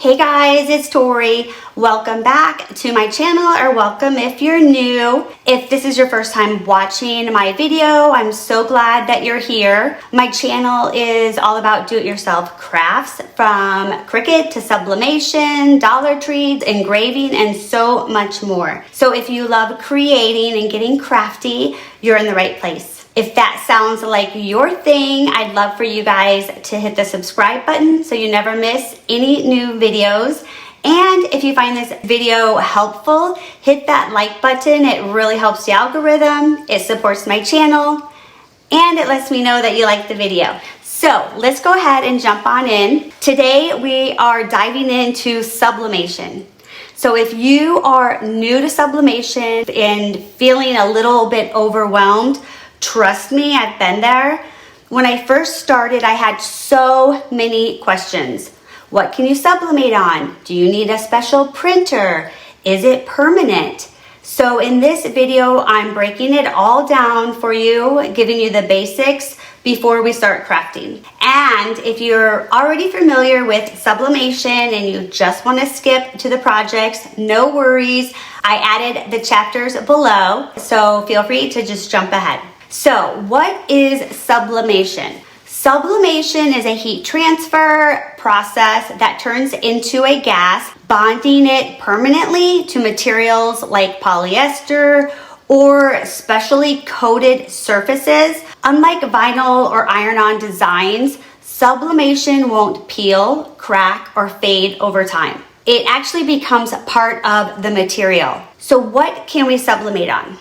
Hey guys, it's Tori. Welcome back to my channel, or welcome if you're new. If this is your first time watching my video, I'm so glad that you're here. My channel is all about do-it-yourself crafts, from Cricut to sublimation, Dollar Tree, engraving, and so much more. So if you love creating and getting crafty, you're in the right place. If that sounds like your thing, I'd love for you guys to hit the subscribe button so you never miss any new videos. And if you find this video helpful, hit that like button. It really helps the algorithm. It supports my channel and it lets me know that you like the video. So let's go ahead and jump on in. Today we are diving into sublimation. So if you are new to sublimation and feeling a little bit overwhelmed, trust me, I've been there. When I first started, I had so many questions. What can you sublimate on? Do you need a special printer? Is it permanent? So in this video, I'm breaking it all down for you, giving you the basics before we start crafting. And if you're already familiar with sublimation and you just want to skip to the projects, no worries. I added the chapters below, so feel free to just jump ahead. So what is sublimation? Sublimation is a heat transfer process that turns into a gas, bonding it permanently to materials like polyester or specially coated surfaces. Unlike vinyl or iron-on designs, sublimation won't peel, crack, or fade over time. It actually becomes part of the material. So what can we sublimate on?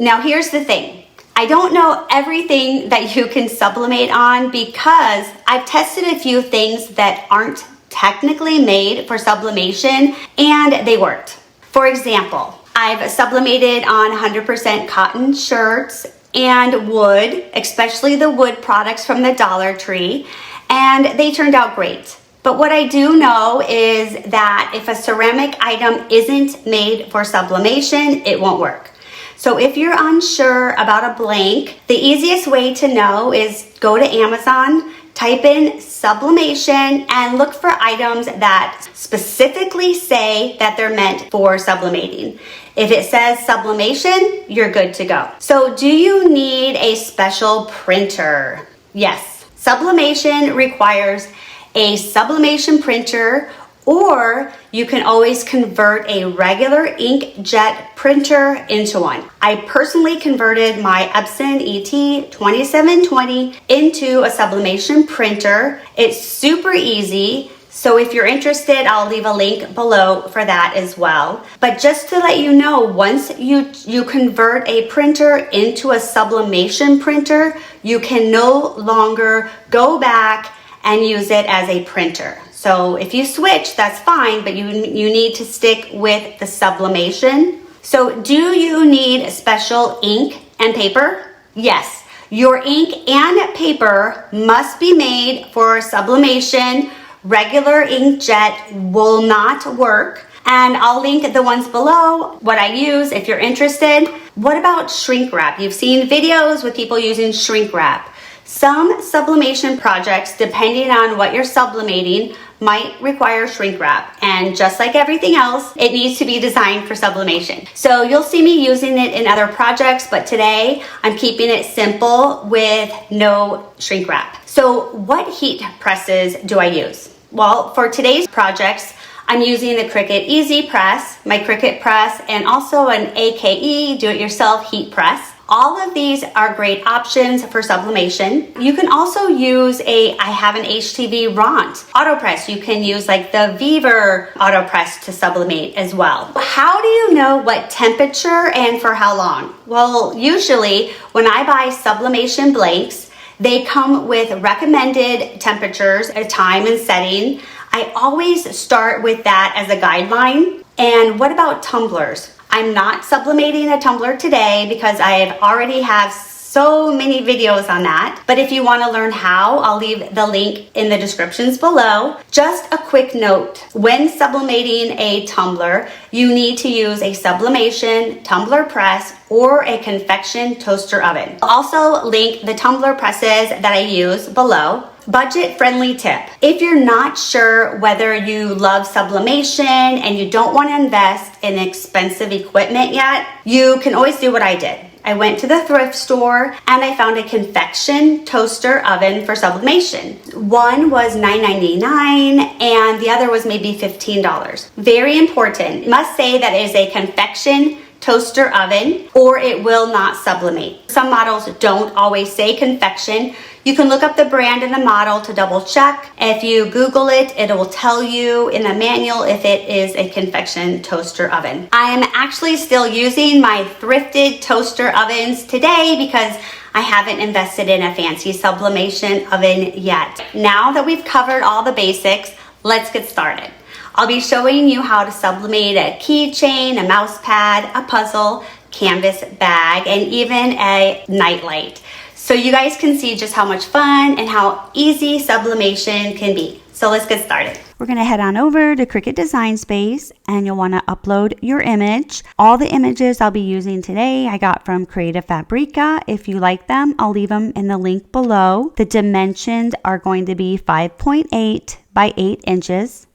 Now here's the thing. I don't know everything that you can sublimate on because I've tested a few things that aren't technically made for sublimation and they worked. For example, I've sublimated on 100% cotton shirts and wood, especially the wood products from the Dollar Tree, and they turned out great. But what I do know is that if a ceramic item isn't made for sublimation, it won't work. So if you're unsure about a blank, the easiest way to know is go to Amazon, type in sublimation, and look for items that specifically say that they're meant for sublimating. If it says sublimation, you're good to go. So do you need a special printer? Yes, sublimation requires a sublimation printer, or you can always convert a regular inkjet printer into one. I personally converted my Epson ET2720 into a sublimation printer. It's super easy. So if you're interested, I'll leave a link below for that as well. But just to let you know, once you convert a printer into a sublimation printer, you can no longer go back and use it as a printer. So if you switch, that's fine, but you need to stick with the sublimation. So do you need special ink and paper? Yes, your ink and paper must be made for sublimation. Regular inkjet will not work. And I'll link the ones below, what I use if you're interested. What about shrink wrap? You've seen videos with people using shrink wrap. Some sublimation projects, depending on what you're sublimating, might require shrink wrap. And just like everything else, it needs to be designed for sublimation. So you'll see me using it in other projects, but today I'm keeping it simple with no shrink wrap. So what heat presses do I use? Well, for today's projects, I'm using the Cricut Easy Press, my Cricut press, and also an AKE do-it-yourself heat press. All of these are great options for sublimation. You can also use I have an HTV Ront auto press. You can use like the Viver auto press to sublimate as well. How do you know what temperature and for how long? Well, usually when I buy sublimation blanks, they come with recommended temperatures, a time and setting. I always start with that as a guideline. And what about tumblers? I'm not sublimating a tumbler today because I already have so many videos on that. But if you want to learn how, I'll leave the link in the descriptions below. Just a quick note, when sublimating a tumbler, you need to use a sublimation tumbler press or a convection toaster oven. I'll also link the tumbler presses that I use below. budget-friendly tip. If you're not sure whether you love sublimation and you don't want to invest in expensive equipment yet, you can always do what I did. I went to the thrift store and I found a convection toaster oven for sublimation. One was $9.99 and the other was maybe $15. Very important. Must say that it is a convection toaster oven or it will not sublimate. Some models don't always say convection. You can look up the brand and the model to double check. If you Google it, it will tell you in the manual if it is a convection toaster oven. I am actually still using my thrifted toaster ovens today because I haven't invested in a fancy sublimation oven yet. Now that we've covered all the basics, let's get started. I'll be showing you how to sublimate a keychain, a mouse pad, a puzzle, canvas bag, and even a nightlight. So you guys can see just how much fun and how easy sublimation can be. So let's get started. We're gonna head on over to Cricut Design Space and you'll wanna upload your image. All the images I'll be using today I got from Creative Fabrica. If you like them, I'll leave them in the link below. The dimensions are going to be 5.8 by 8 inches.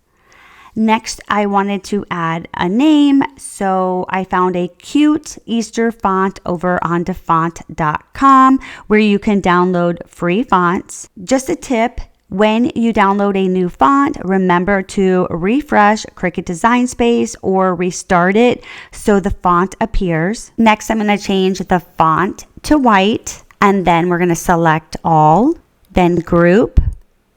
Next, I wanted to add a name, so I found a cute Easter font over on dafont.com where you can download free fonts. Just a tip, when you download a new font, remember to refresh Cricut Design Space or restart it so the font appears. Next, I'm going to change the font to white, and then we're going to select all, then group,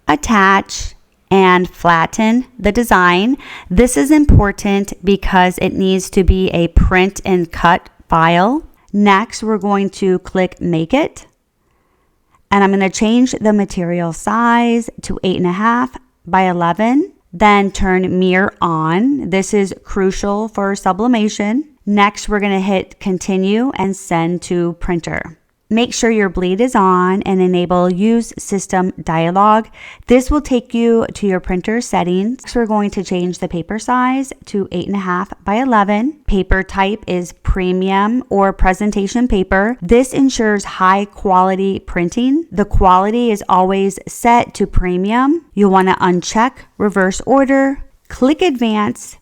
attach, and flatten the design. This is important because it needs to be a print and cut file. Next, we're going to click Make It. And I'm going to change the material size to 8.5 by 11. Then turn Mirror on. This is crucial for sublimation. Next, we're going to hit Continue and Send to Printer. Make sure your bleed is on and enable Use System Dialog. This will take you to your printer settings. Next, we're going to change the paper size to 8.5 by 11. Paper type is premium or presentation paper. This ensures high quality printing. The quality is always set to premium. You'll want to uncheck reverse order, click advance,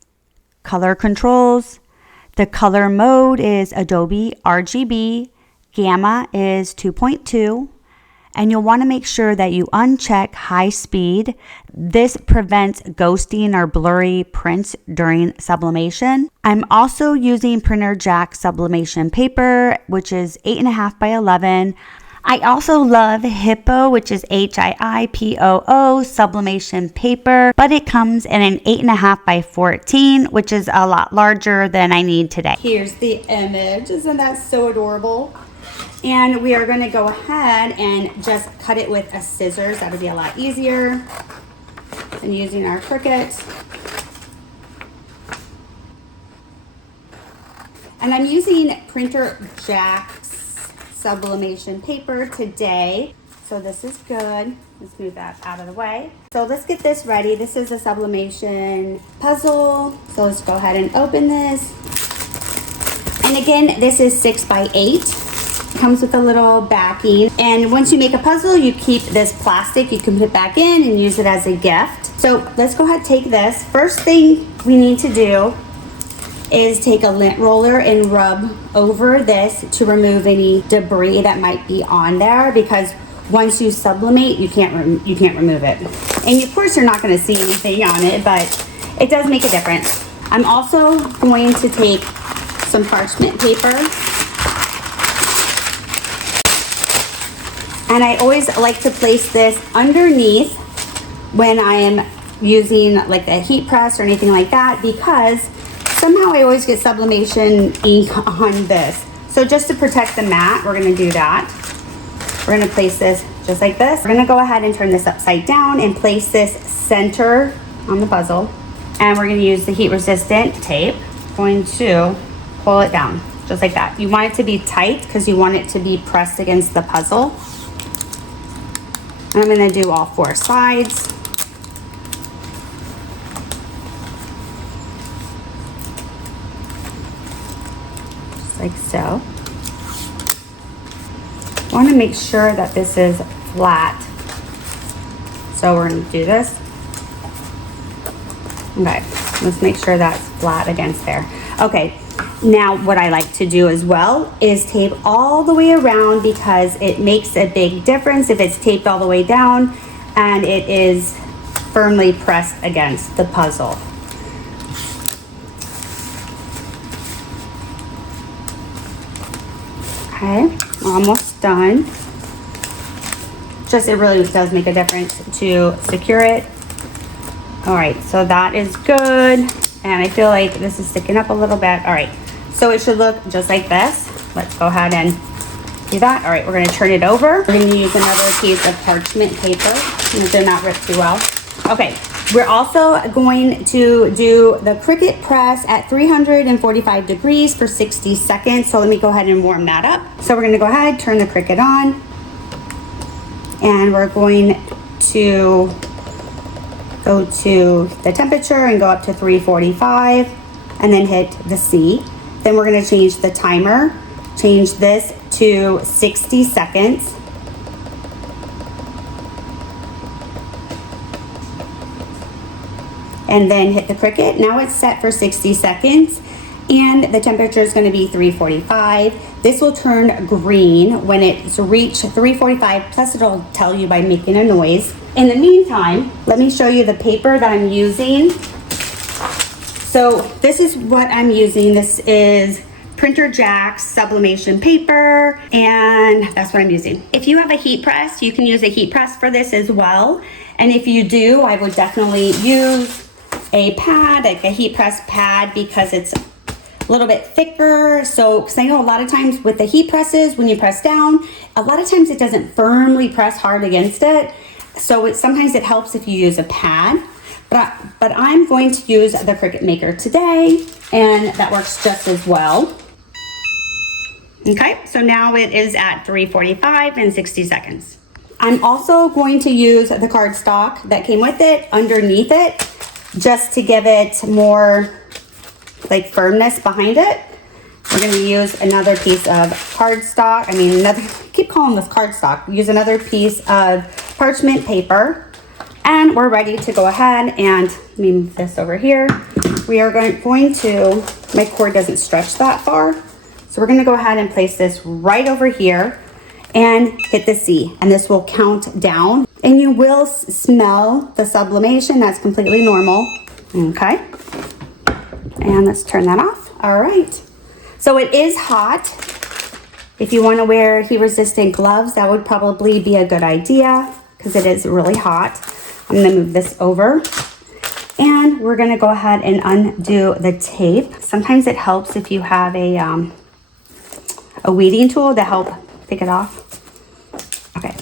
color controls. The color mode is Adobe RGB. Gamma is 2.2, and you'll want to make sure that you uncheck high speed. This prevents ghosting or blurry prints during sublimation. I'm also using printer jack sublimation paper, which is 8.5 by 11. I also love Hippo, which is HIIPOO sublimation paper, but it comes in an 8.5 by 14, which is a lot larger than I need today. Here's the image. Isn't that so adorable? And we are going to go ahead and just cut it with a scissors. That would be a lot easier than using our Cricut. And I'm using printer jack's sublimation paper today. So this is good. Let's move that out of the way. So let's get this ready. This is a sublimation puzzle. So let's go ahead and open this. And again, this is 6 by 8. Comes with a little backing, and once you make a puzzle you keep this plastic, you can put it back in and use it as a gift. So let's go ahead and take this. First thing we need to do is take a lint roller and rub over this to remove any debris that might be on there, because once you sublimate you can't remove it, and of course you're not going to see anything on it, but it does make a difference. I'm also going to take some parchment paper. And I always like to place this underneath when I am using like a heat press or anything like that, because somehow I always get sublimation ink on this. So just to protect the mat, we're going to do that. We're going to place this just like this. We're going to go ahead and turn this upside down and place this center on the puzzle. And we're going to use the heat resistant tape. Going to pull it down just like that. You want it to be tight because you want it to be pressed against the puzzle. And I'm going to do all 4 sides. Just like so. I want to make sure that this is flat. So we're gonna do this. Okay, let's make sure that's flat against there. Okay, now what I like to do as well is tape all the way around, because it makes a big difference if it's taped all the way down and it is firmly pressed against the puzzle. Okay, almost done. Just, it really does make a difference to secure it. All right, so that is good. And I feel like this is sticking up a little bit. All right, so it should look just like this. Let's go ahead and do that. All right, we're gonna turn it over. We're gonna use another piece of parchment paper. It did not rip too well. Okay, we're also going to do the Cricut press at 345 degrees for 60 seconds. So let me go ahead and warm that up. So we're gonna go ahead, turn the Cricut on, and we're going to go to the temperature and go up to 345 and then hit the C. Then we're gonna change the timer, change this to 60 seconds. And then hit the Cricut. Now it's set for 60 seconds and the temperature is gonna be 345. This will turn green when it's reached 345, plus it'll tell you by making a noise. In the meantime, let me show you the paper that I'm using. So this is what I'm using. This is Printer Jack's sublimation paper, and that's what I'm using. If you have a heat press, you can use a heat press for this as well. And if you do, I would definitely use a pad, like a heat press pad, because it's a little bit thicker. So, because I know a lot of times with the heat presses, when you press down, a lot of times it doesn't firmly press hard against it. So sometimes it helps if you use a pad, but I'm going to use the Cricut Maker today, and that works just as well. Okay, so now it is at 345 and 60 seconds. I'm also going to use the cardstock that came with it underneath it, just to give it more like firmness behind it. We're gonna use another piece of cardstock. I keep calling this cardstock. Use another piece of parchment paper, and we're ready to go ahead and move this over here. We are going to, my cord doesn't stretch that far, so we're gonna go ahead and place this right over here and hit the C, and this will count down, and you will smell the sublimation. That's completely normal. Okay, and let's turn that off. All right, so it is hot. If you want to wear heat resistant gloves, that would probably be a good idea, because it is really hot. I'm gonna move this over, and we're gonna go ahead and undo the tape. Sometimes it helps if you have a weeding tool to help pick it off. Okay,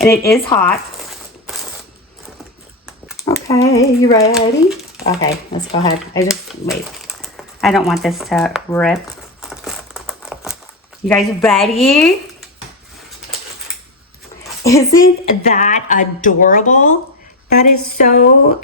and it is hot. Okay, you ready? Okay, let's go ahead. Wait. I don't want this to rip. You guys ready? Isn't that adorable? That is so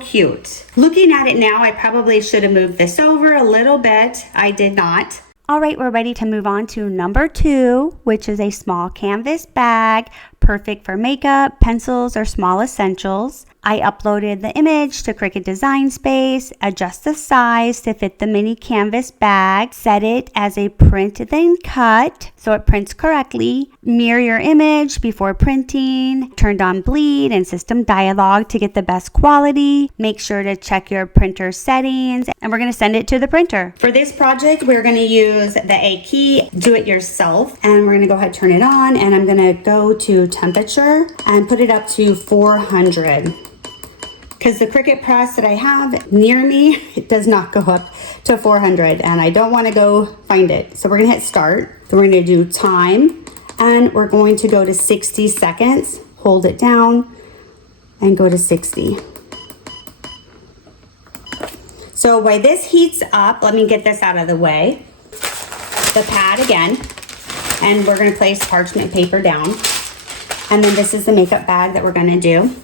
cute. Looking at it now, I probably should have moved this over a little bit. I did not. All right, we're ready to move on to number 2, which is a small canvas bag, perfect for makeup, pencils, or small essentials. I uploaded the image to Cricut Design Space, adjust the size to fit the mini canvas bag, set it as a print then cut so it prints correctly, mirror your image before printing, turned on bleed and system dialog to get the best quality, make sure to check your printer settings, and we're going to send it to the printer. For this project, we're going to use the A key, do it yourself, and we're going to go ahead and turn it on, and I'm going to go to temperature and put it up to 400. Because the Cricut press that I have near me, it does not go up to 400, and I don't want to go find it. So we're gonna hit start. Then we're gonna do time, and we're going to go to 60 seconds, hold it down, and go to 60. So while this heats up, let me get this out of the way. The pad again, and we're gonna place parchment paper down. And then this is the makeup bag that we're gonna do.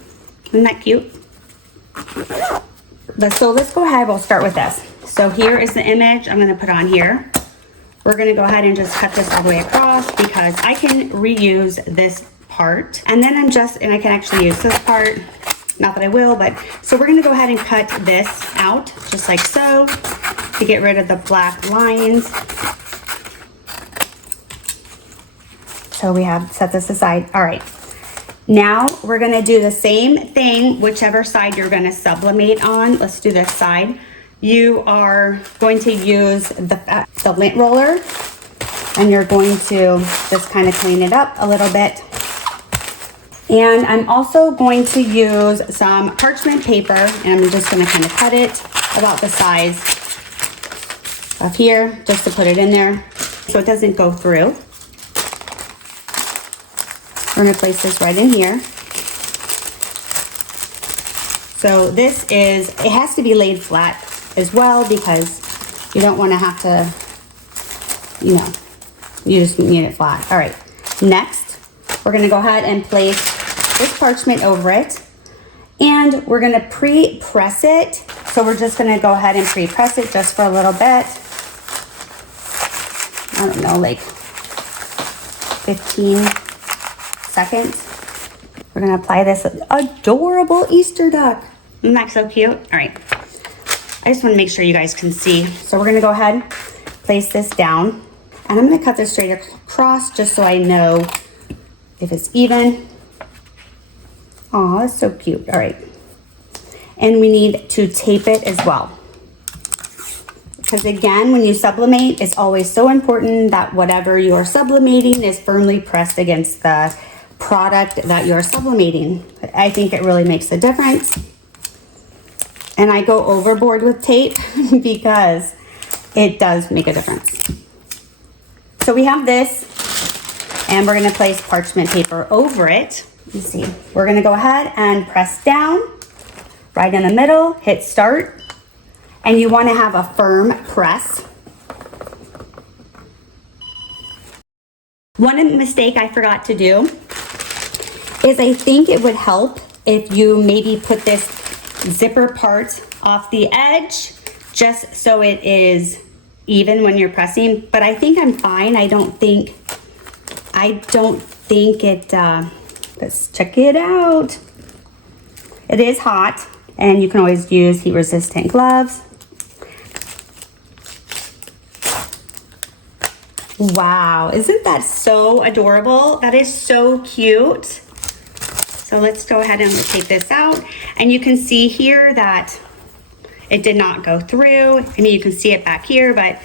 Isn't that cute? So let's go ahead, we'll start with this. So here is the image I'm gonna put on here. We're gonna go ahead and just cut this all the way across because I can reuse this part. And then and I can actually use this part, not that I will, but so we're gonna go ahead and cut this out, just like so, to get rid of the black lines. So we have set this aside. All right, now we're gonna do the same thing, whichever side you're gonna sublimate on. Let's do this side. You are going to use the lint roller, and you're going to just kind of clean it up a little bit. And I'm also going to use some parchment paper, and I'm just gonna kind of cut it about the size of here, just to put it in there so it doesn't go through. We're gonna place this right in here. So it has to be laid flat as well, because you don't wanna have to, you just need it flat. All right, next, we're gonna go ahead and place this parchment over it, and we're gonna pre-press it. So we're just gonna go ahead and pre-press it just for a little bit. I don't know, like 15 seconds. We're gonna apply this adorable Easter duck. Isn't that so cute? All right, I just wanna make sure you guys can see. So we're gonna go ahead, place this down, and I'm gonna cut this straight across just so I know if it's even. Oh, that's so cute. All right. And we need to tape it as well. Because again, when you sublimate, it's always so important that whatever you are sublimating is firmly pressed against the product that you're sublimating. I think it really makes a difference. And I go overboard with tape because it does make a difference. So we have this, and we're gonna place parchment paper over it. You see, we're gonna go ahead and press down right in the middle, hit start, and you wanna have a firm press. One mistake I forgot to do is I think it would help if you maybe put this zipper part off the edge, just so it is even when you're pressing, but I think I'm fine. I don't think it, let's check it out. It is hot, and you can always use heat resistant gloves. Wow, isn't that so adorable? That is so cute. So let's go ahead and take this out, and you can see here that it did not go through. I mean, you can see it back here, but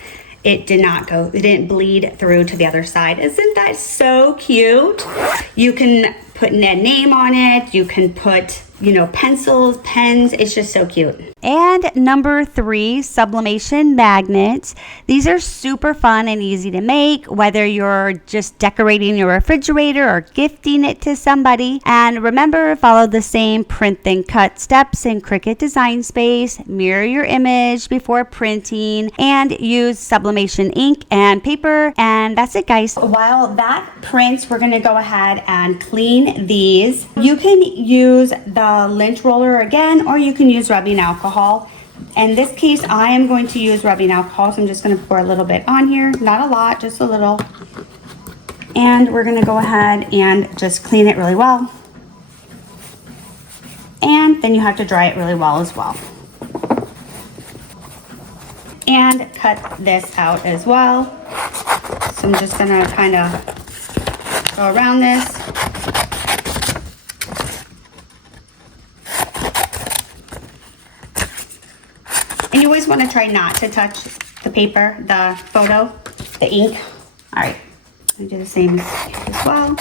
it didn't bleed through to the other side. Isn't that so cute? You can put a name on it. You can put, pencils, pens. It's just so cute. And number 3, sublimation magnets. These are super fun and easy to make, whether you're just decorating your refrigerator or gifting it to somebody. And remember, follow the same print then cut steps in Cricut Design Space. Mirror your image before printing, and use sublimation ink and paper. And that's it, guys. While that prints, we're gonna go ahead and clean these. You can use the lint roller again, or you can use rubbing alcohol. In this case, I am going to use rubbing alcohol, so I'm just going to pour a little bit on here. Not a lot, just a little. And we're going to go ahead and just clean it really well. And then you have to dry it really well as well. And cut this out as well. So I'm just going to kind of go around this. And you always want to try not to touch the paper, the photo, the ink. All right, I do the same as well.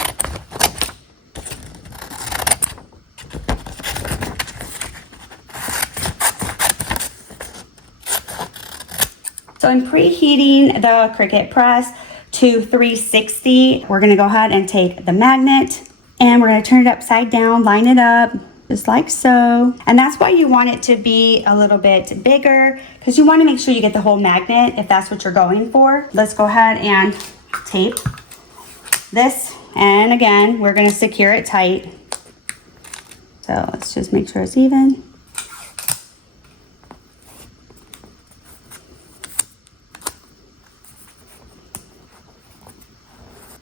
So I'm preheating the Cricut press to 360. We're gonna go ahead and take the magnet, and we're gonna turn it upside down, line it up, just like so. And that's why you want it to be a little bit bigger, because you want to make sure you get the whole magnet if that's what you're going for. Let's go ahead and tape this, and again, we're going to secure it tight. So let's just make sure it's even.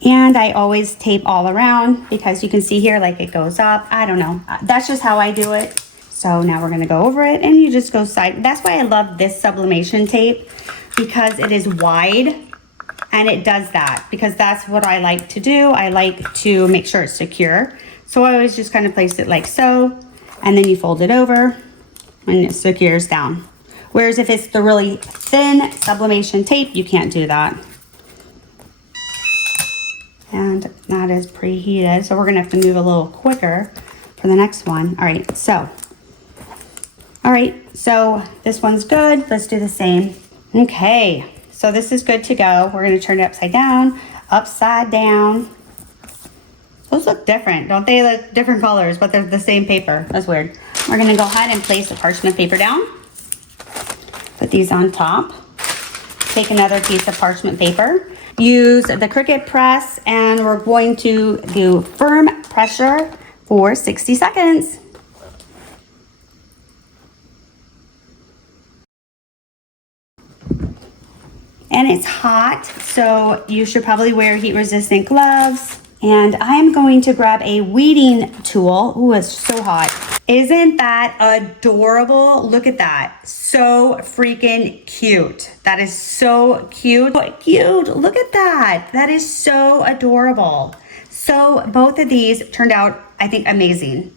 And I always tape all around because you can see here, like it goes up. I don't know. That's just how I do it. So now we're gonna go over it and you just go side. That's why I love this sublimation tape, because it is wide and it does that, because that's what I like to do. I like to make sure it's secure. So I always just kind of place it like so, and then you fold it over and it secures down. Whereas if it's the really thin sublimation tape, you can't do that. And that is preheated, so we're gonna have to move a little quicker for the next one. All right, so this one's good. Let's do the same. Okay, so this is good to go. We're gonna turn it upside down, upside down. Those look different, don't they? Look different colors, but they're the same paper. That's weird. We're gonna go ahead and place the parchment paper down. Put these on top. Take another piece of parchment paper. Use the Cricut press, and we're going to do firm pressure for 60 seconds. And it's hot, so you should probably wear heat-resistant gloves. And I'm going to grab a weeding tool. Ooh, it's so hot. Isn't that adorable? Look at that. So freaking cute. That is so cute. So cute. Look at that. That is so adorable. So both of these turned out, I think, amazing.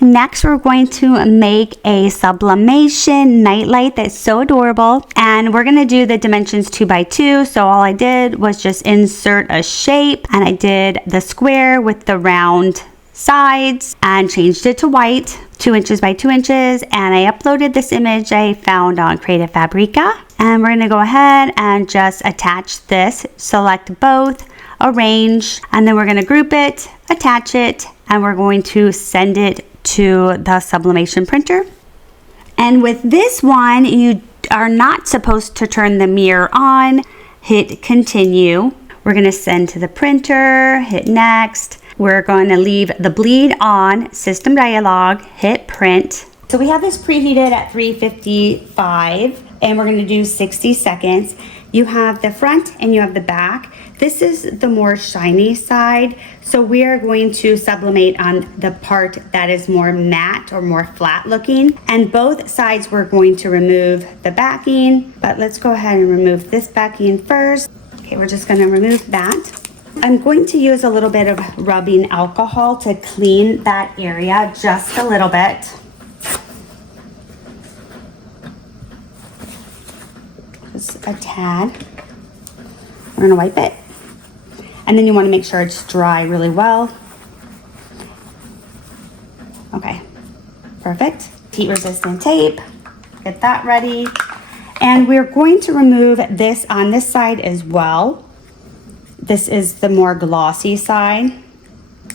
Next, we're going to make a sublimation nightlight that's so adorable, and we're going to do the dimensions 2 by 2. So all I did was just insert a shape, and I did the square with the round sides and changed it to white, 2 inches by 2 inches, and I uploaded this image I found on Creative Fabrica. And we're going to go ahead and just attach this, select both, arrange, and then we're going to group it, attach it, and we're going to send it to the sublimation printer. And with this one, you are not supposed to turn the mirror on. Hit continue. We're going to send to the printer, hit next. We're going to leave the bleed on, system dialog, hit print. So we have this preheated at 355, and we're going to do 60 seconds. You have the front and you have the back. This is the more shiny side, so we are going to sublimate on the part that is more matte or more flat looking. And both sides we're going to remove the backing, but let's go ahead and remove this backing first. Okay, we're just gonna remove that. I'm going to use a little bit of rubbing alcohol to clean that area just a little bit. Just a tad. We're gonna wipe it. And then you want to make sure it's dry really well. Okay, perfect. Heat resistant tape, get that ready. And we're going to remove this on this side as well. This is the more glossy side.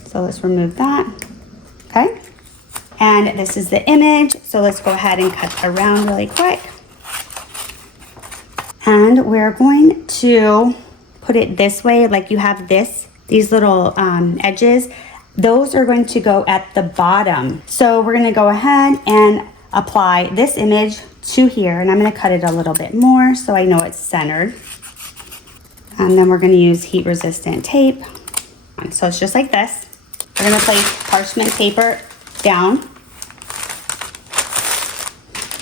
So let's remove that, okay? And this is the image. So let's go ahead and cut around really quick. And we're going to put it this way, like you have these little edges. Those are going to go at the bottom. So we're gonna go ahead and apply this image to here, and I'm gonna cut it a little bit more so I know it's centered. And then we're gonna use heat resistant tape. So it's just like this. We're gonna place parchment paper down.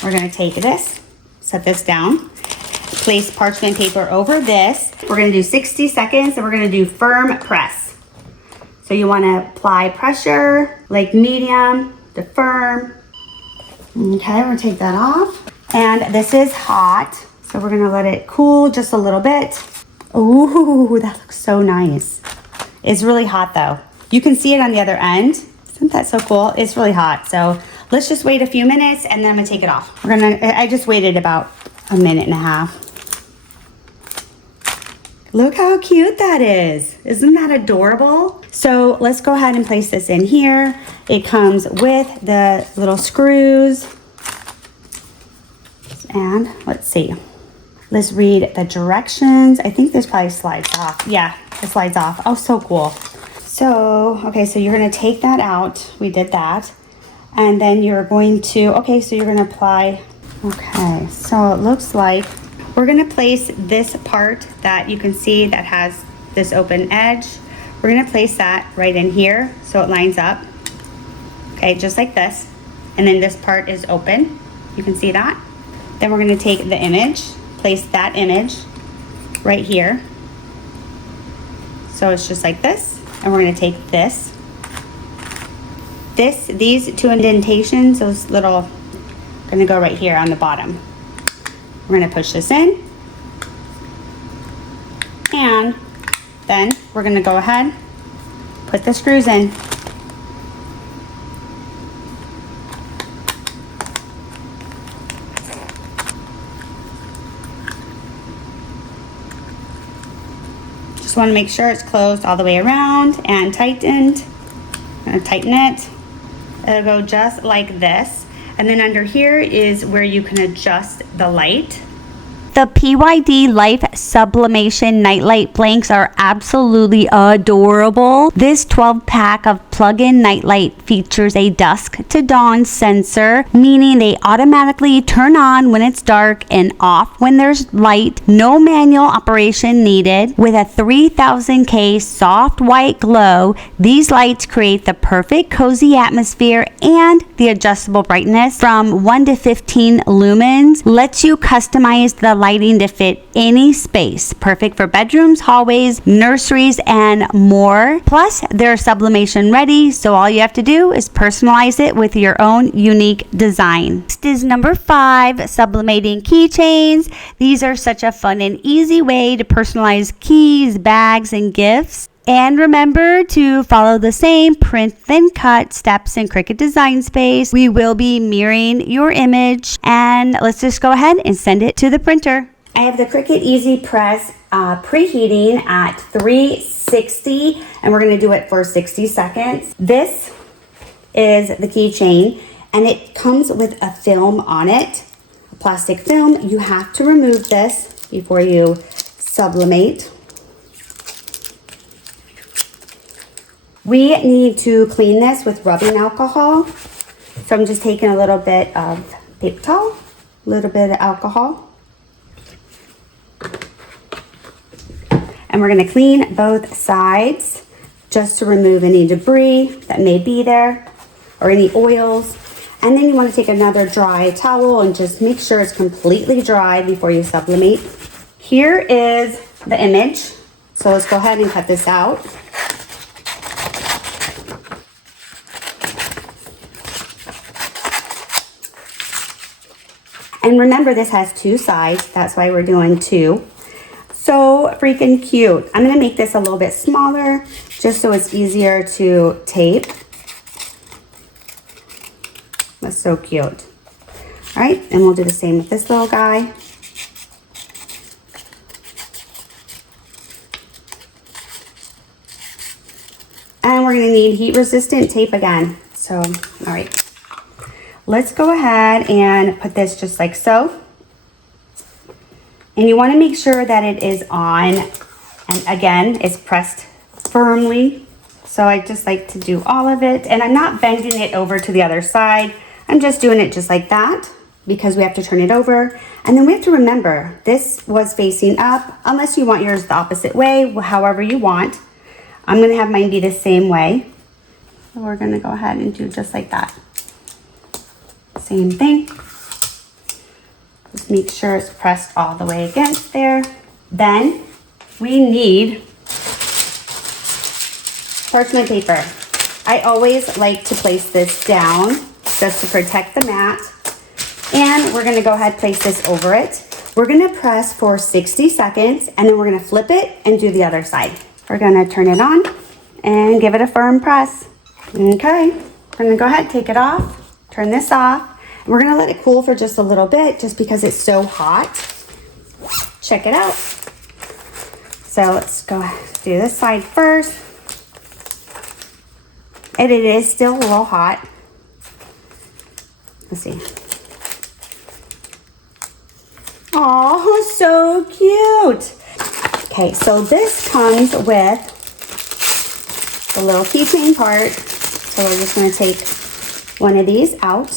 We're gonna take this, set this down, place parchment paper over this. We're gonna do 60 seconds and we're gonna do firm press. So you wanna apply pressure, like medium to firm. Okay, we're gonna take that off. And this is hot, so we're gonna let it cool just a little bit. Ooh, that looks so nice. It's really hot though. You can see it on the other end. Isn't that so cool? It's really hot. So let's just wait a few minutes and then I'm gonna take it off. I just waited about a minute and a half. Look how cute that is. Isn't that adorable? So let's go ahead and place this in here. It comes with the little screws. And let's see. Let's read the directions. I think this probably slides off. Yeah, it slides off. Oh, so cool. So, okay, so you're gonna take that out. We did that. And then you're going to, okay, so you're gonna apply, okay, so it looks like we're gonna place this part that you can see that has this open edge. We're gonna place that right in here so it lines up. Okay, just like this. And then this part is open. You can see that. Then we're gonna take the image, place that image right here. So it's just like this. And we're gonna take this. These two indentations, those little, gonna go right here on the bottom. We're gonna push this in. And then we're gonna go ahead, put the screws in. Just wanna make sure it's closed all the way around and tightened. I'm gonna tighten it. It'll go just like this. And then under here is where you can adjust the light. The PYD Life Sublimation Nightlight Blanks are absolutely adorable. This 12-pack of plug-in nightlight features a dusk to dawn sensor, meaning they automatically turn on when it's dark and off when there's light. No manual operation needed. With a 3000K soft white glow, these lights create the perfect cozy atmosphere, and the adjustable brightness from 1 to 15 lumens lets you customize the lighting to fit any space. Perfect for bedrooms, hallways, nurseries, and more. Plus, they're sublimation ready, so all you have to do is personalize it with your own unique design. Next is number 5, sublimating keychains. These are such a fun and easy way to personalize keys, bags, and gifts. And remember to follow the same print then cut steps in Cricut Design Space. We will be mirroring your image, and let's just go ahead and send it to the printer. I have the Cricut Easy Press preheating at 360, and we're gonna do it for 60 seconds. This is the keychain, and it comes with a film on it, a plastic film. You have to remove this before you sublimate. We need to clean this with rubbing alcohol. So I'm just taking a little bit of paper towel, a little bit of alcohol. And we're gonna clean both sides just to remove any debris that may be there or any oils. And then you wanna take another dry towel and just make sure it's completely dry before you sublimate. Here is the image. So let's go ahead and cut this out. And remember, this has 2 sides. That's why we're doing 2. So freaking cute. I'm gonna make this a little bit smaller just so it's easier to tape. That's so cute. All right, and we'll do the same with this little guy. And we're gonna need heat resistant tape again. So, all right. Let's go ahead and put this just like so. And you want to make sure that it is on, and again, it's pressed firmly. So I just like to do all of it, and I'm not bending it over to the other side. I'm just doing it just like that because we have to turn it over. And then we have to remember, this was facing up, unless you want yours the opposite way, however you want. I'm going to have mine be the same way. So we're going to go ahead and do just like that. Same thing. Just make sure it's pressed all the way against there. Then we need parchment paper. I always like to place this down just to protect the mat. And we're gonna go ahead and place this over it. We're gonna press for 60 seconds, and then we're gonna flip it and do the other side. We're gonna turn it on and give it a firm press. Okay, we're gonna go ahead, take it off, turn this off. We're gonna let it cool for just a little bit just because it's so hot. Check it out. So let's go do this side first. And it is still a little hot. Let's see. Oh, so cute. Okay, so this comes with the little keychain part. So we're just gonna take one of these out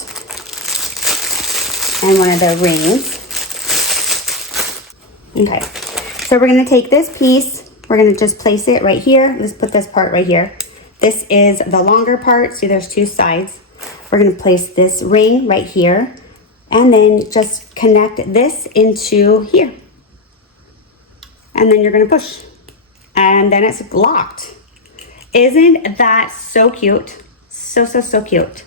and one of the rings. Okay, so we're gonna take this piece we're gonna just place it right here. Let's put this part right here. This is the longer part. See, there's two sides. We're gonna place this ring right here and then just connect this into here. And then you're gonna push. And then it's locked. Isn't that so cute? So, so, so cute.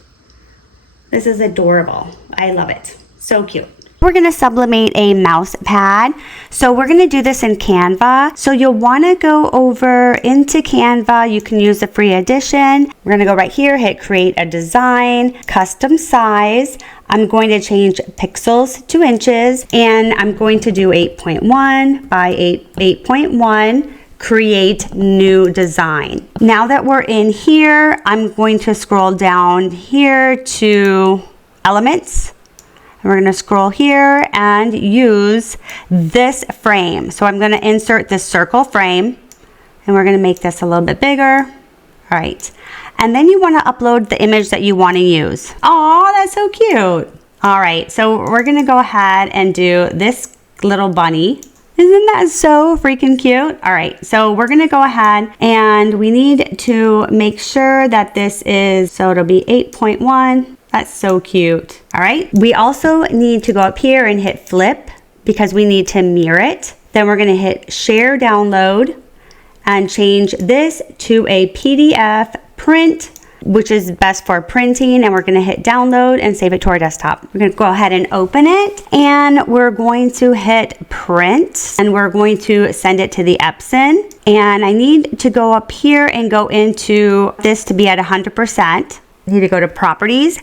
This is adorable. I love it. So cute. We're gonna sublimate a mouse pad. So we're gonna do this in Canva. So you'll wanna go over into Canva. You can use the free edition. We're gonna go right here, hit create a design, custom size. I'm going to change pixels to inches, and I'm going to do 8.1 by 8.1. Create new design. Now that we're in here, I'm going to scroll down here to elements. We're going to scroll here and use this frame. So I'm going to insert this circle frame, and we're going to make this a little bit bigger. All right. And then you want to upload the image that you want to use. Oh, that's so cute. All right. So we're going to go ahead and do this little bunny. Isn't that so freaking cute? All right, so we're gonna go ahead and we need to make sure that this is, so it'll be 8.1. That's so cute. All right, we also need to go up here and hit flip because we need to mirror it. Then we're gonna hit share download and change this to a PDF print, which is best for printing, and we're gonna hit download and save it to our desktop. We're gonna go ahead and open it, and we're going to hit print, and we're going to send it to the Epson. And I need to go up here and go into this to be at 100%. I need to go to properties,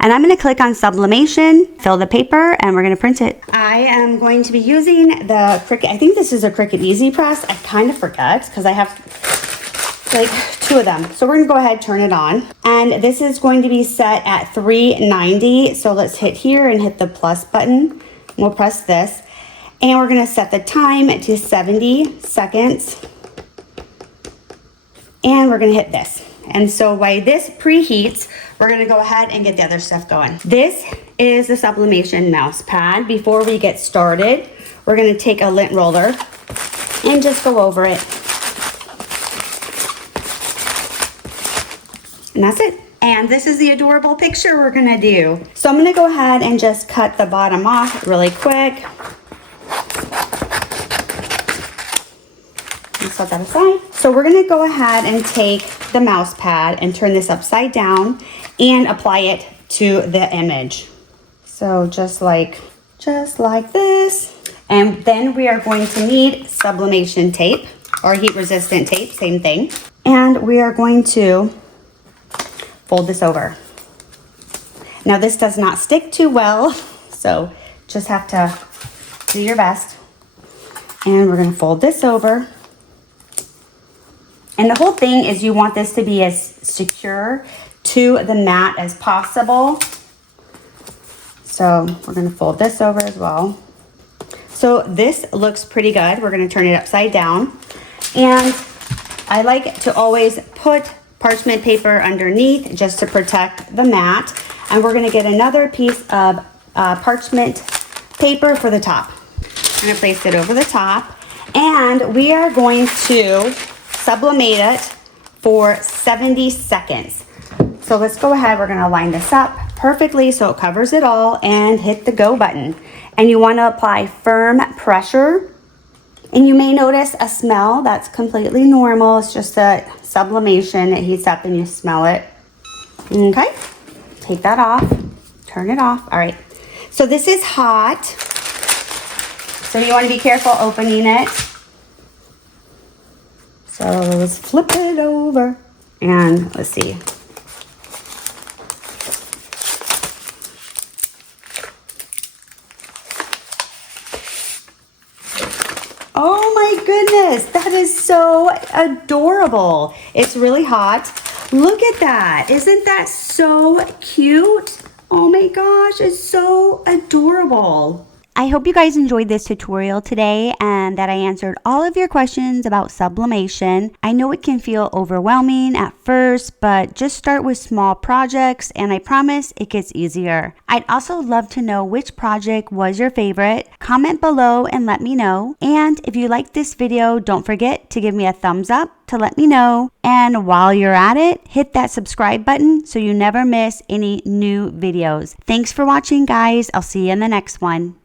and I'm gonna click on sublimation, fill the paper, and we're gonna print it. I am going to be using the Cricut, I think this is a Cricut Easy Press. I kind of forgot because I have like two of them. So we're gonna go ahead, turn it on. And this is going to be set at 390. So let's hit here and hit the plus button. We'll press this. And we're gonna set the time to 70 seconds. And we're gonna hit this. And so while this preheats, we're gonna go ahead and get the other stuff going. This is the sublimation mouse pad. Before we get started, we're gonna take a lint roller and just go over it. And that's it. And this is the adorable picture we're gonna do. So I'm gonna go ahead and just cut the bottom off really quick. And set that aside. So we're gonna go ahead and take the mouse pad and turn this upside down and apply it to the image. So just like this. And then we are going to need sublimation tape or heat resistant tape, same thing. And we are going to fold this over. Now this does not stick too well, so just have to do your best. And we're gonna fold this over. And the whole thing is you want this to be as secure to the mat as possible. So we're gonna fold this over as well. So this looks pretty good. We're gonna turn it upside down. And I like to always put parchment paper underneath just to protect the mat. And we're gonna get another piece of parchment paper for the top. I'm gonna place it over the top, and we are going to sublimate it for 70 seconds. So let's go ahead, we're gonna line this up perfectly so it covers it all and hit the go button. And you wanna apply firm pressure. And you may notice a smell that's completely normal. It's just that sublimation, it heats up and you smell it. Okay, take that off, turn it off. All right, so this is hot. So you wanna be careful opening it. So let's flip it over and let's see. Oh my goodness, that is so adorable. It's really hot. Look at that. Isn't that so cute? Oh my gosh, it's so adorable. I hope you guys enjoyed this tutorial today and that I answered all of your questions about sublimation. I know it can feel overwhelming at first, but just start with small projects and I promise it gets easier. I'd also love to know which project was your favorite. Comment below and let me know. And if you liked this video, don't forget to give me a thumbs up to let me know. And while you're at it, hit that subscribe button so you never miss any new videos. Thanks for watching, guys. I'll see you in the next one.